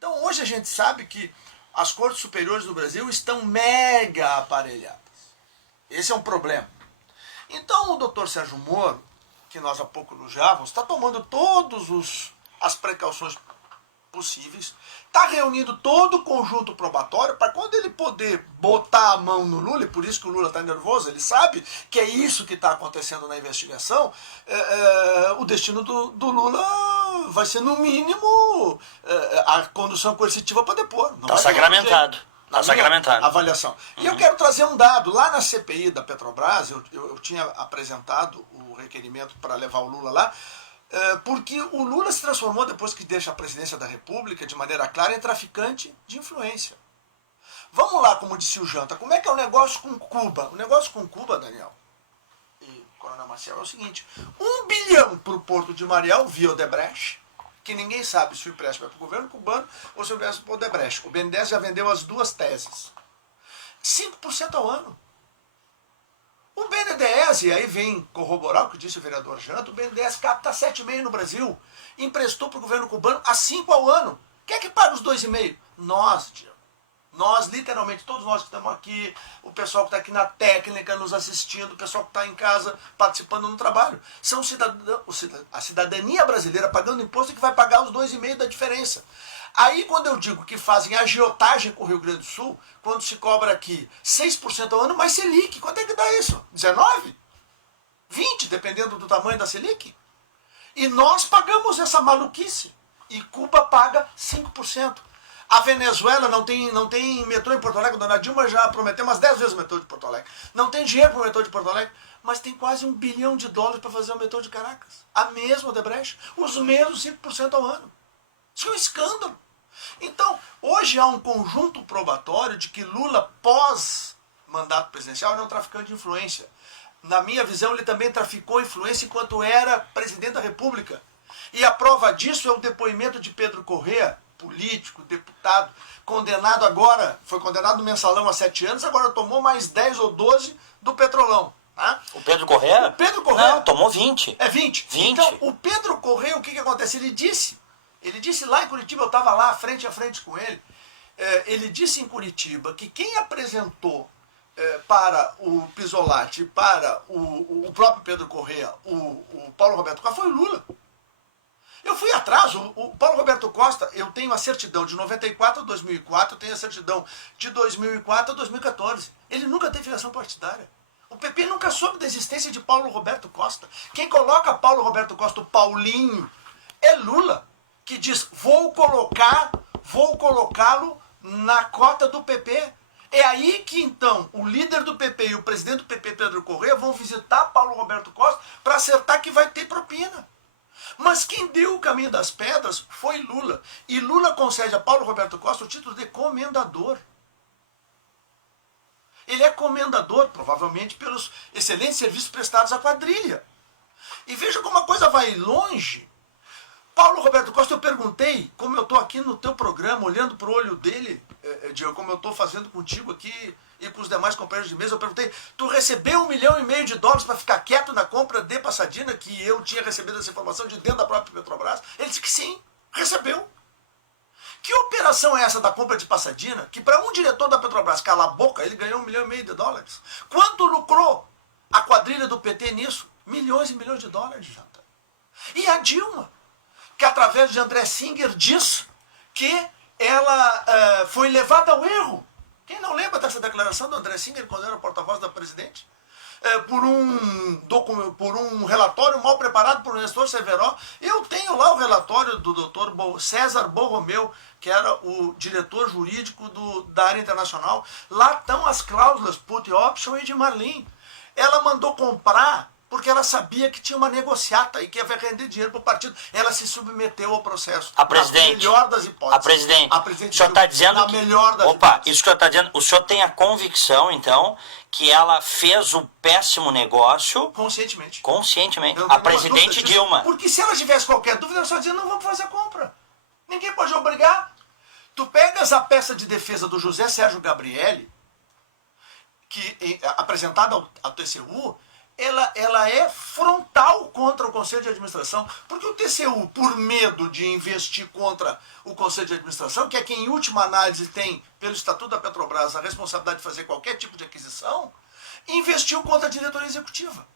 Então hoje a gente sabe que as cortes superiores do Brasil estão mega aparelhadas. Esse é um problema. Então o doutor Sérgio Moro, que nós há pouco elogiávamos, está tomando todas as precauções possíveis, está reunindo todo o conjunto probatório para quando ele poder botar a mão no Lula, e por isso que o Lula está nervoso, ele sabe que é isso que está acontecendo na investigação, o destino do Lula vai ser, no mínimo, a condução coercitiva para depor. Está sacramentado. Está sacramentado. Avaliação. E eu quero trazer um dado. Lá na CPI da Petrobras, eu tinha apresentado o requerimento para levar o Lula lá, porque o Lula se transformou, depois que deixa a presidência da República, de maneira clara, em traficante de influência. Vamos lá, como disse o Janta, como é que é o negócio com Cuba? O negócio com Cuba, Daniel e Coronel Maciel, é o seguinte: 1 bilhão para o Porto de Mariel, via Odebrecht, que ninguém sabe se o empréstimo é para o governo cubano ou se o empréstimo é para o Odebrecht. O BNDES já vendeu as duas teses. 5% ao ano. O BNDES, e aí vem corroborar o que disse o vereador Janta, o BNDES capta 7,5 no Brasil, emprestou para o governo cubano a 5 ao ano. Quem é que paga os 2,5? Nós, Diego. Nós, literalmente, todos nós que estamos aqui, o pessoal que está aqui na técnica nos assistindo, o pessoal que está em casa participando no trabalho. São a cidadania brasileira pagando imposto que vai pagar os 2,5 da diferença. Aí, quando eu digo que fazem agiotagem com o Rio Grande do Sul, quando se cobra aqui 6% ao ano, mas Selic, quanto é que dá isso? 19? 20, dependendo do tamanho da Selic? E nós pagamos essa maluquice. E Cuba paga 5%. A Venezuela não tem metrô em Porto Alegre, a dona Dilma já prometeu umas 10 vezes o metrô de Porto Alegre. Não tem dinheiro para o metrô de Porto Alegre, mas tem quase $1 bilhão para fazer o metrô de Caracas. A mesma Odebrecht, os mesmos 5% ao ano. Isso é um escândalo. Então, hoje há um conjunto probatório de que Lula, pós-mandato presidencial, era um traficante de influência. Na minha visão, ele também traficou influência enquanto era presidente da República. E a prova disso é o depoimento de Pedro Corrêa, político, deputado, condenado agora, foi condenado no mensalão há 7 anos, agora tomou mais 10 ou 12 do Petrolão. Tá? O Pedro Corrêa? O Pedro Corrêa. Não, tomou 20. É 20? 20. Então, o Pedro Corrêa, o que acontece? Ele disse lá em Curitiba, eu estava lá frente a frente com ele, ele disse em Curitiba que quem apresentou para o Pisolati, para o próprio Pedro Corrêa, o Paulo Roberto Costa, foi o Lula. Eu fui atrás, o Paulo Roberto Costa, eu tenho a certidão de 94 a 2004, eu tenho a certidão de 2004 a 2014. Ele nunca teve filiação partidária. O PP nunca soube da existência de Paulo Roberto Costa. Quem coloca Paulo Roberto Costa, o Paulinho, é Lula, que diz, vou colocá-lo na cota do PP. É aí que, então, o líder do PP e o presidente do PP, Pedro Corrêa, vão visitar Paulo Roberto Costa para acertar que vai ter propina. Mas quem deu o caminho das pedras foi Lula. E Lula concede a Paulo Roberto Costa o título de comendador. Ele é comendador, provavelmente, pelos excelentes serviços prestados à quadrilha. E veja como a coisa vai longe. Paulo Roberto Costa, eu perguntei, como eu estou aqui no teu programa, olhando para o olho dele, Diego, como eu estou fazendo contigo aqui e com os demais companheiros de mesa, eu perguntei, tu recebeu $1,5 milhão para ficar quieto na compra de Passadina, que eu tinha recebido essa informação de dentro da própria Petrobras? Ele disse que sim, recebeu. Que operação é essa da compra de Passadina, que para um diretor da Petrobras calar a boca, ele ganhou $1,5 milhão? Quanto lucrou a quadrilha do PT nisso? Milhões e milhões de dólares, Janta. E a Dilma, que através de André Singer diz que ela foi levada ao erro. Quem não lembra dessa declaração do André Singer quando era porta-voz da presidente? Por um relatório mal preparado por Nestor Severo. Eu tenho lá o relatório do doutor César Borromeu, que era o diretor jurídico da área internacional. Lá estão as cláusulas put option e de Marlin. Ela mandou comprar porque ela sabia que tinha uma negociata e que ia render dinheiro para o partido. Ela se submeteu ao processo. A presidente. Na melhor das hipóteses. A presidente. O senhor está dizendo na melhor das hipóteses. Isso que o senhor está dizendo, o senhor tem a convicção, então, que ela fez o péssimo negócio... Conscientemente. A presidente Dilma. Porque se ela tivesse qualquer dúvida, ela só dizia, não vamos fazer a compra. Ninguém pode obrigar. Tu pegas a peça de defesa do José Sérgio Gabrielli, que apresentada ao TCU, ela é frontal contra o Conselho de Administração, porque o TCU, por medo de investir contra o Conselho de Administração, que é quem em última análise tem, pelo Estatuto da Petrobras, a responsabilidade de fazer qualquer tipo de aquisição, investiu contra a diretoria executiva.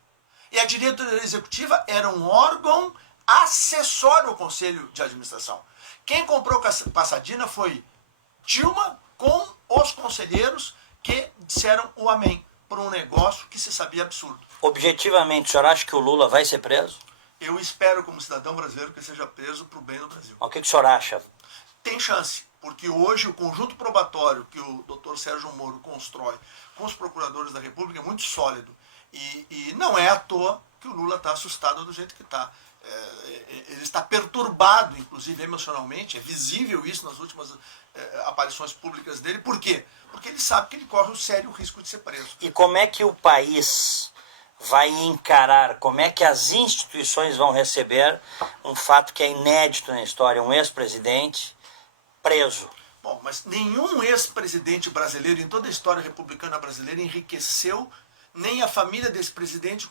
E a diretoria executiva era um órgão acessório ao Conselho de Administração. Quem comprou Passadina foi Dilma com os conselheiros que disseram o amém por um negócio que se sabia absurdo. Objetivamente, o senhor acha que o Lula vai ser preso? Eu espero, como cidadão brasileiro, que ele seja preso para o bem do Brasil. O que o senhor acha? Tem chance, porque hoje o conjunto probatório que o doutor Sérgio Moro constrói com os procuradores da República é muito sólido. E não é à toa que o Lula está assustado do jeito que está. Ele está perturbado, inclusive emocionalmente, é visível isso nas últimas aparições públicas dele. Por quê? Porque ele sabe que ele corre o sério risco de ser preso. E como é que o país vai encarar, como é que as instituições vão receber um fato que é inédito na história, um ex-presidente preso? Bom, mas nenhum ex-presidente brasileiro em toda a história republicana brasileira enriqueceu nem a família desse presidente